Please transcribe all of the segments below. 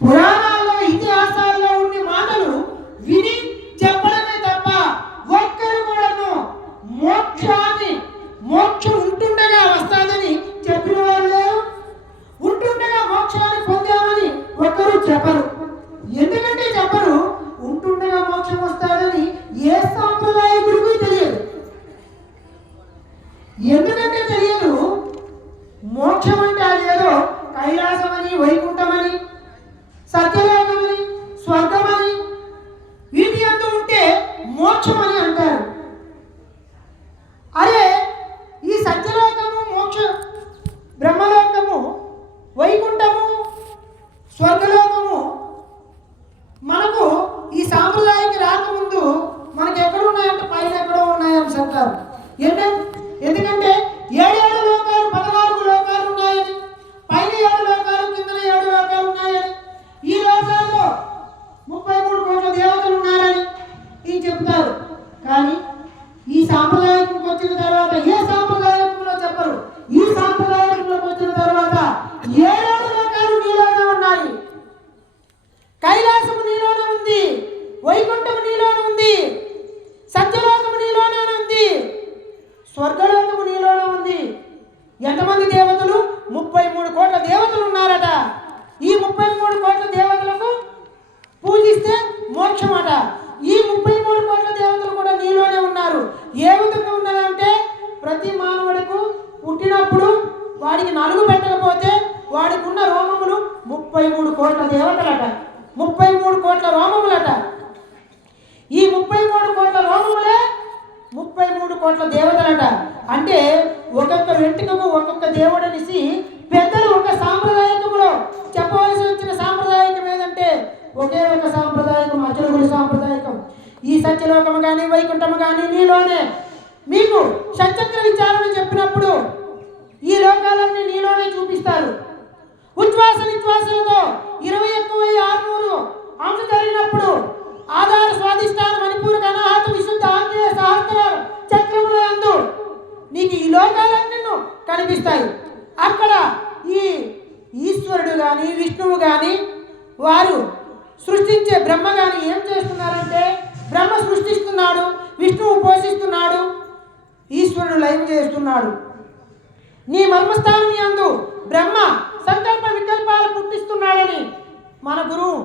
పురాణాల్లో ఇతిహాసాల్లో ఉండే మాటలు విని చెప్పడమే తప్ప ఒక్కరు కూడాను మోక్షాన్ని మోక్షం ఉంటుండగా వస్తాదని చెప్పిన వాళ్ళు ఉంటుండగా మోక్షాన్ని పొందామని ఒక్కరు చెప్పరు. ఎందుకంటే చెప్పరు ఉంటుండగా మోక్షం వస్తాదని ఏ సాంప్రదాయకుడికి తెలియదు. ఎందుకంటే తెలియదు మోక్షం అంటే అదేదో కైలాసమని అని సత్యలోకమని స్వర్గమని వీటి అందు ఉంటే మోక్షం అని అంటారు అరే ఈ సత్యలోకము మోక్ష బ్రహ్మలోకము వైకుంఠము స్వర్గలోకము మనకు ఈ సాంప్రదాయానికి రాకముందు మనకి ఎక్కడ ఉన్నాయంటే పైన ఎక్కడో ఉన్నాయని చెప్తారు ఏంటంటే ఎందుకంటే ఏడేడు లోకాలు పదనాలుగు లోకాలు ఉన్నాయని పైన ఏడు లోకాలు కింద ఏడు లోకాలు ఉన్నాయని ఈ లోకాల్లో ముప్పై మూడు కోట్ల దేవతలు ఉన్నారని ఈ చెప్తారు కానీ ఈ సాంప్రదాయంకి వచ్చిన తర్వాత ఏ సాంప్రదాయంలో చెప్పరు. ఈ సాంప్రదాయంలోకి వచ్చిన తర్వాత ఏడాది లోకాలు నీలోనే ఉన్నాయి. కైలాసము నీలోనే ఉంది. వైకుంఠము నీలోనే ఉంది. సత్యలోకము నీలోనే ఉంది. స్వర్గలోకము నీలోనే ఉంది. ఎంతమంది దేవతలు? ముప్పై మూడు కోట్ల దేవతలు ఉన్నారట ఈ ముప్పై మూడు కోట్ల దేవతలకు పూజిస్తే మోక్షమట ఈ ముప్పై మూడు కోట్ల దేవతలు కూడా నీలోనే ఉన్నారు ఏ విధంగా ఉన్నారంటే ప్రతి మానవుడికు పుట్టినప్పుడు వాడికి నలుగు పెట్టకపోతే వాడికి ఉన్న రోమములు ముప్పై మూడు కోట్ల దేవతలట. ముప్పై మూడు కోట్ల రోమములట. ఈ ముప్పై మూడు కోట్ల రోమములే ముప్పై మూడు కోట్ల దేవతలట. అంటే ఒక్కొక్క వెంట్రుకకు ఒక్కొక్క దేవుడు అనేసి పెద్దలు ఒక సాంప్రదాయకములో చెప్పవలసి వచ్చిన సాంప్రదాయకం ఏదంటే ఒకే ఒక సాంప్రదాయకం అచలుగుడి సాంప్రదాయకం. ఈ సత్యలోకము కానీ వైకుంఠము కానీ నీలోనే. మీకు సత్యత్ర విచారణ చెప్పినప్పుడు ఈ లోకాలన్నీ నీలోనే చూపిస్తారు. ఉచ్ఛ్వాస నిశ్వాసలతో ఇరవై ఎక్కువ ఆరునూరు అంశ జరిగినప్పుడు ఆధార స్వాధిష్టాన మణిపూర్ అనాహత విశుద్ధ ఆంజనేయ సహస్రాలు చక్రముల అందు నీకు ఈ లోకాలన్నీ కనిపిస్తాయి. అక్కడ ఈ ఈశ్వరుడు కానీ విష్ణువు కానీ వారు సృష్టించే బ్రహ్మ కానీ ఏం చేస్తున్నారంటే బ్రహ్మ సృష్టిస్తున్నాడు విష్ణువు పోషిస్తున్నాడు ఈశ్వరుడు లయం చేస్తున్నాడు. నీ మర్మస్థానం యందు బ్రహ్మ సంకల్ప వికల్పాలు పుట్టిస్తున్నాడని మన గురువు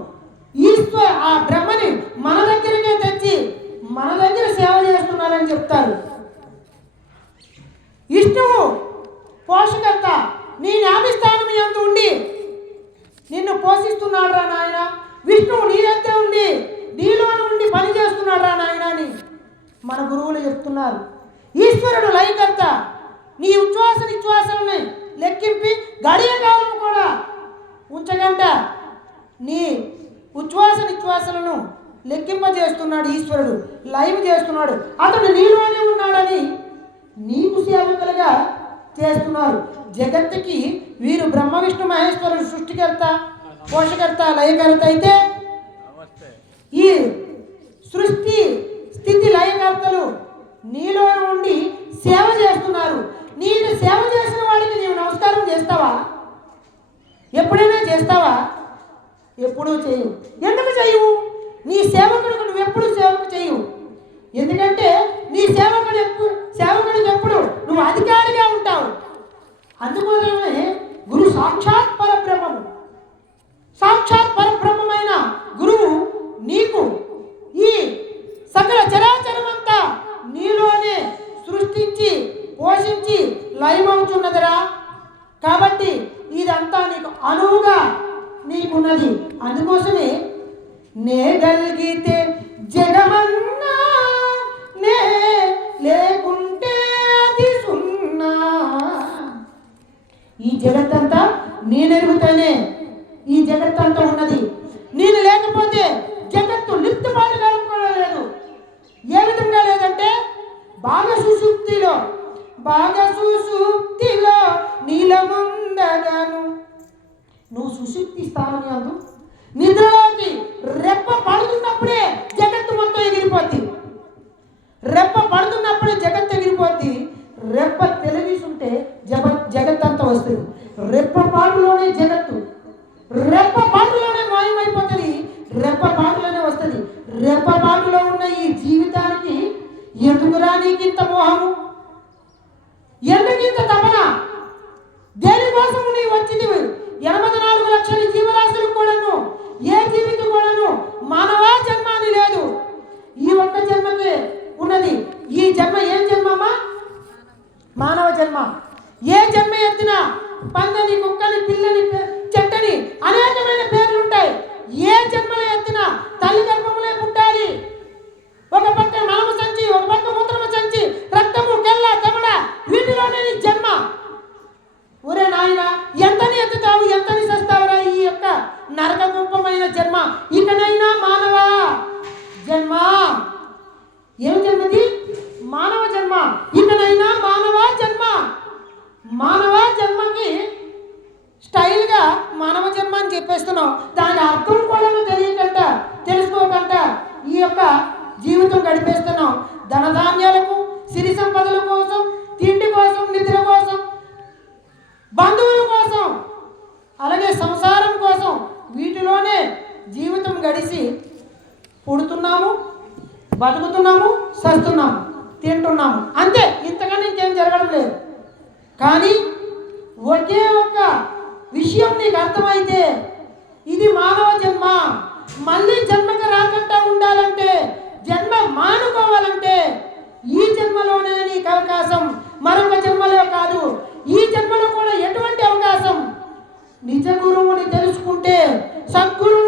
ఈశ్వర ఆ బ్రహ్మని మన దగ్గరకే తెచ్చి మన దగ్గర సేవ చేస్తున్నారని చెప్తారు విష్ణువు పోషకర్త నీ న్యామిస్థానం యందు ఉండి నిన్ను పోషిస్తున్నాడు రా నాయన. విష్ణువు నీ దగ్గర ఉండి నీలో ఉండి పని చేస్తున్నాడు రా నాయన అని మన గురువులు చెప్తున్నారు. ఈశ్వరుడు లయకర్త నీ ఉచ్ఛ్వాస నిశ్వాసాలని లెక్కింపి గడియ కాలం కూడా ఉంచగంట. నీ ఉచ్ఛ్వాస నిశ్వాసలను లెక్కింపజేస్తున్నాడు ఈశ్వరుడు లైవ్ చేస్తున్నాడు. అతడు నీలోనే ఉన్నాడని నీకు సేవకులుగా చేస్తున్నారు. జగత్తుకి వీరు బ్రహ్మ విష్ణు మహేశ్వరుడు సృష్టికర్త పోషకర్త లయకర్త అయితే ఈ సృష్టి స్థితి లయకర్తలు నీలో ఉండి సేవ చేస్తున్నారు. సేవ చేసిన వాడికి నీవు నమస్కారం చేస్తావా? ఎప్పుడైనా చేస్తావా? ఎప్పుడూ చేయవు. ఎందుకు చేయవు? నీ సేవకుడికి నువ్వు ఎప్పుడు సేవకు చేయవు ఎందుకంటే నీ సేవకుడు ఎప్పుడు సేవకుడికి ఎప్పుడు నువ్వు అధికారిగా ఉంటావు అందుకోసమే గురు సాక్షాత్ పరబ్రహ్మము సాక్షాత్ పరబ్రహ్మమైన గురువు నీకు ఈ సకల చరాచరమంతా నీలోనే సృష్టించి పోషించి లయమవుతున్నదిరా కాబట్టి ఇదంతా నీకు అనువుగా నీకున్నది అందుకోసమే నే గలిగితే జగమన్నా నే లేకుంటే అది సున్నా. ఈ జగత్తంతా నేనెరుగుతానే ఈ జగత్తంతా ఉన్నది. నేను లేకపోతే జగత్తు లిప్త పాటుగాలం లేదు ఏ విధంగా లేదంటే బాగా సుషుప్తిలో బాగా సుషుప్తిలో నీలము సుశుక్తి స్థానం అందు నిద్రలోకి రెప్ప పడుతున్నప్పుడే జగత్తు మొత్తం ఎగిరిపోద్ది. రెప్ప పడుతున్నప్పుడే జగత్తు ఎగిరిపోద్ది. రెప్ప తెలివిసుంటే జగ జగత్ అంతా వస్తుంది. రెప్ప పాటులోనే జగత్తు. రెప్ప పాటులోనే మాయమైపోతుంది. రెప్ప పాటులోనే వస్తుంది. రెప్ప పాటులో ఉన్న ఈ జీవితానికి ఎందుకురా నీకింత మోహము? ఎందుకు పందని కుక్కని పిల్లని చెట్టని అనేకమైన పేర్లు ఉంటాయి ఏ జన్మలో ఎత్తినా తల్లి గర్భములే పుట్టాలి? ఒక పక్క మలము సంచి ఒక పక్క మూత్రమ సంచి రక్తము కెల్ల తమడ వీటిలోనే నీ జన్మ. ఒరే నాయన ఎంతని ఎత్తుతావు ఎంతని చేస్తావురా ఈ యొక్క నరక గుంపమైన జన్మ? ఇకనైనా మానవ? జన్మ. ఏమి జన్మది? మానవ జన్మ. ఇకనైనా మానవ? మానవ జన్మకి స్టైల్గా మానవ జన్మ అని చెప్పేస్తున్నాం. దాని అర్థం కూడా తెలియకంట తెలుసుకోకంట. ఈ యొక్క జీవితం గడిపేస్తున్నాం. ధనధాన్యాలకు సిరి సంపదల కోసం తిండి కోసం నిద్ర కోసం బంధువుల కోసం అలాగే సంసారం కోసం వీటిలోనే జీవితం గడిసి పుడుతున్నాము బతుకుతున్నాము సస్తున్నాము తింటున్నాము. అంతే ఇంతకన్నా ఇంకేం ఒకే ఒక్క విషయం నీకు అర్థమైతే ఇది మానవ జన్మ. మళ్ళీ జన్మకు రాకుండా ఉండాలంటే జన్మ మానుకోవాలంటే ఈ జన్మలోనే నీకు అవకాశం. మరొక జన్మలో కాదు ఈ జన్మలో కూడా ఎటువంటి అవకాశం? నిజ గురువుని తెలుసుకుంటే సద్గురువు